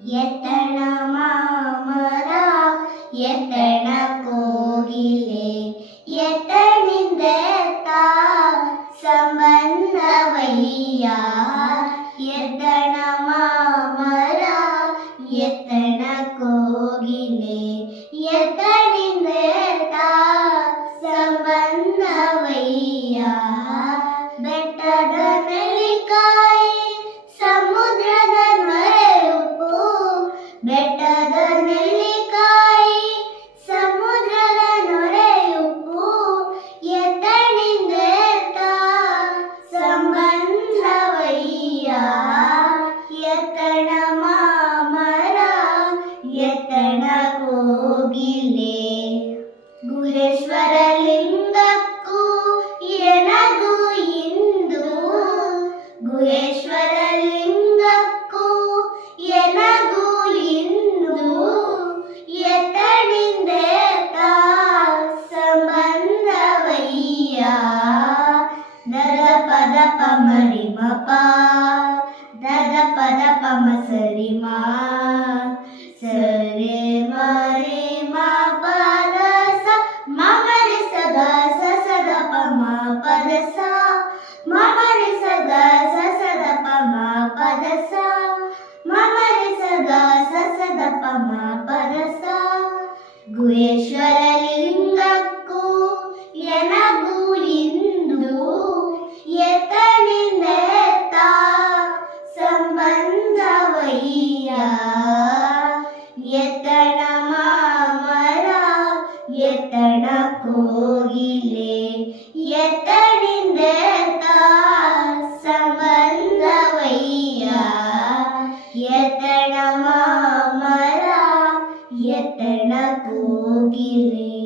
எத்தன மாமரா எத்தன கோகிலே எத்தனிந்த சம்பந்தவையா எத்தன மாமரா எத்தன கோகிலே எத்தன ಗುಹೇಶ್ವರ ಲಿಂಗಕ್ಕೂ ಎನಗೂ ಇಂದು ಎತ್ತಣಿಂದೇತ ಸಂಬಂಧವಯ್ಯ ದದ ಪದ ಪಮರಿ ಮಪ ದದ ಪದ ಪಮ ಸರಿ ಮಾ ಸರಿ ಗ ಸಸದ ಪಮ ಪರಸ ಗುಹೇಶ್ವರಲಿಂಗಕ್ಕೂ ಎನಗೂ ಇಂದು ಎತ್ತನಿಂದೆತ್ತ ಸಂಬಂಧವಯ್ಯ ಎತ್ತಣ ಮಾಮರ, ಎತ್ತಣ ಕೋಗಿಲೆ ಎತ್ತನಿಂದೆತ್ತ ಸಂಬಂಧವಯ್ಯ ಎತ್ತ എത്തണ കോകിലേ